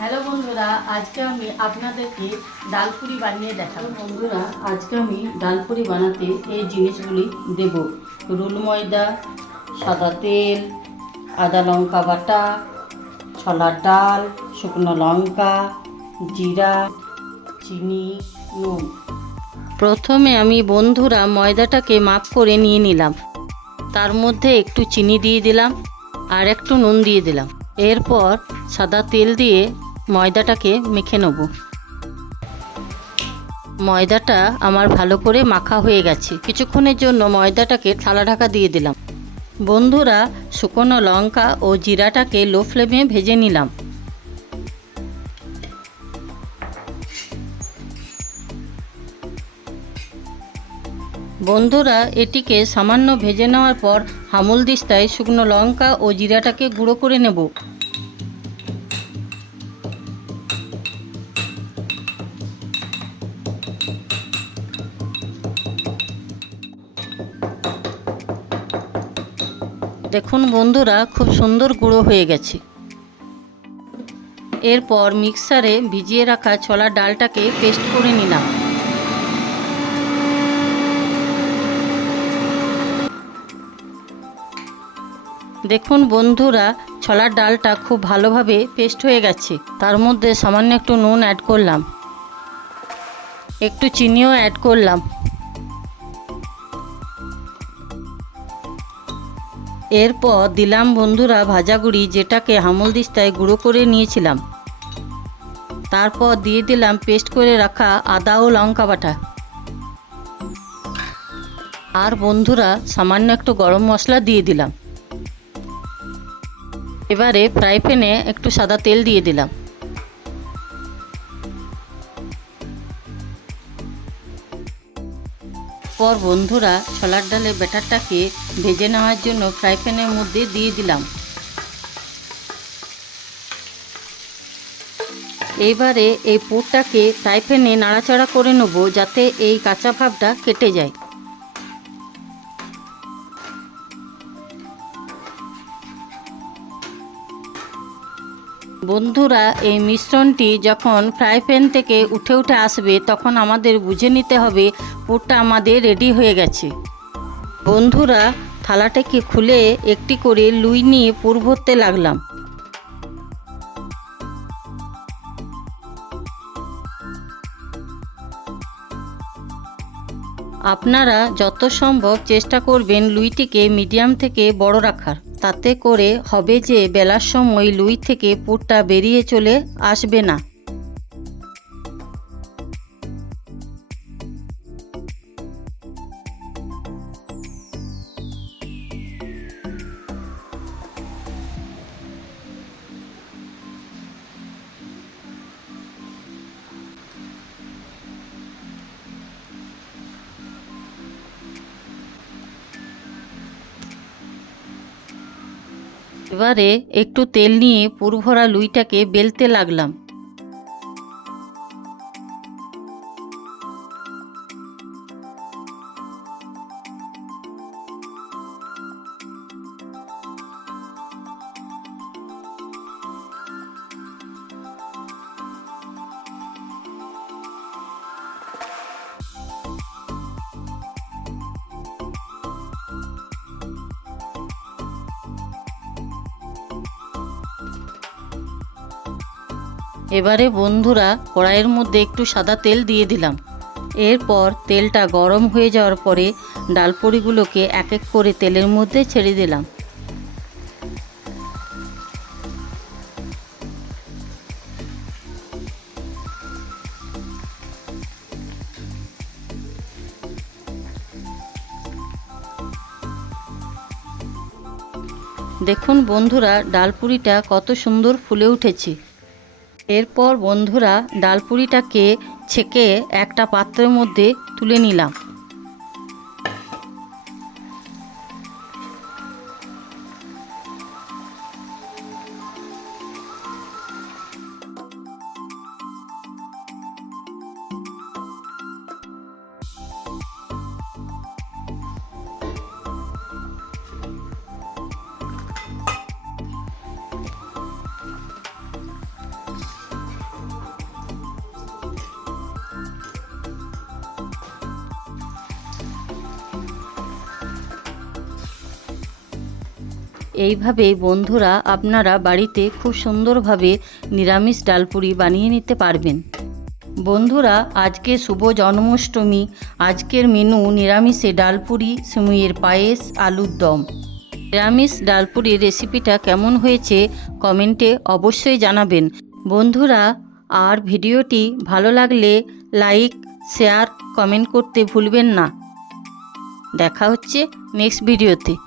Hello বন্ধুরা, আজকে আমি আপনাদেরকে ডালপুরি বানিয়ে দেখাবো। বন্ধুরা, আজকে আমি ডালপুরি বানাতে এই জিনিসগুলি দেব: রোল ময়দা, সাদা তেল, আদা লঙ্কা বাটা, ছোলার ডাল, শুকনো লঙ্কা, জিরা, চিনি, নুন। প্রথমে আমি বন্ধুরা ময়দাটাকে মাপ করে নিয়ে নিলাম। তার মধ্যে একটু চিনি দিয়ে দিলাম আর একটু নুন দিয়ে দিলাম। এরপর সাদা তেল দিয়ে ময়দাটাকে মেখে নেব। ময়দাটা আমার ভালো করে মাখা হয়ে গেছে। কিছুক্ষণের জন্য ময়দাটাকে থালা ঢাকা দিয়ে দিলাম। বন্ধুরা, শুকনো লঙ্কা ও জিরাটাকে লো ফ্লেমে ভেজে নিলাম। বন্ধুরা, এটিকে সামান্য ভেজে নেওয়ার পর হামলদিস্তায় শুকনো লঙ্কা ও জিরাটাকে গুঁড়ো করে নেব। দেখুন বন্ধুরা, খুব সুন্দর গুঁড়ো হয়ে গেছে। এরপর মিক্সারে ভিজিয়ে রাখা ছোলার ডালটাকে পেস্ট করে নিলাম। দেখুন বন্ধুরা, ছোলার ডালটা খুব ভালোভাবে পেস্ট হয়ে গেছে। তার মধ্যে সামান্য একটু নুন অ্যাড করলাম, একটু চিনিও অ্যাড করলাম। এরপর দিলাম বন্ধুরা ভাজা গুঁড়ি, যেটাকে হামলদিস্তায় গুঁড়ো করে নিয়েছিলাম। তারপর দিয়ে দিলাম পেস্ট করে রাখা আদা ও লঙ্কা বাটা। আর বন্ধুরা, সামান্য একটু গরম মশলা দিয়ে দিলাম। এবারে ফ্রাই প্যানে একটু সাদা তেল দিয়ে দিলাম। পর বন্ধুরা, ছোলার ডালের ব্যাটারটাকে ভেজে নেওয়ার জন্য ফ্রাই প্যানের মধ্যে দিয়ে দিলাম। এইবারে এই পুরটাকে ফ্রাই প্যানে নাড়াচাড়া করে নেব, যাতে এই কাঁচা ভাবটা কেটে যায়। বন্ধুরা, এই মিশ্রণটি যখন ফ্রাই প্যান থেকে উঠে উঠে আসবে, তখন আমাদের বুঝে নিতে হবে পুরটা আমাদের রেডি হয়ে গেছে। বন্ধুরা, থালাটাকে খুলে একটি করে লুই নিয়ে পুর ভরতে লাগলাম। আপনারা যত সম্ভব চেষ্টা করবেন লুইটিকে মিডিয়াম থেকে বড় রাখার। তাতে করে হবে যে বেলার সময় লুই থেকে পুরটা বেরিয়ে চলে আসবে না। এবারে একটু তেল নিয়ে পুর ভরা লুইটাকে বেলতে লাগলাম। এবারে বন্ধুরা, কড়াইয়ের মধ্যে একটু সাদা তেল দিয়ে দিলাম। এরপর তেলটা গরম হয়ে যাওয়ার পরে ডালপুরিগুলোকে এক এক করে তেলের মধ্যে ছেড়ে দিলাম। দেখুন বন্ধুরা, ডালপুরিটা কত সুন্দর ফুলে উঠেছে। এরপর বন্ধুরা, ডালপুরিটাকে ছেঁকে একটা পাত্রের মধ্যে তুলে নিলাম। এইভাবে বন্ধুরা আপনারা বাড়িতে খুব সুন্দরভাবে নিরামিষ ডালপুরি বানিয়ে নিতে পারবেন। বন্ধুরা, আজকে শুভ জন্মাষ্টমী। আজকের মেনু নিরামিষে ডালপুরি, সিমুইয়ের পায়েস, আলুর দম। নিরামিষ ডালপুরির রেসিপিটা কেমন হয়েছে কমেন্টে অবশ্যই জানাবেন বন্ধুরা। আর ভিডিওটি ভালো লাগলে লাইক, শেয়ার, কমেন্ট করতে ভুলবেন না। দেখা হচ্ছে নেক্সট ভিডিওতে।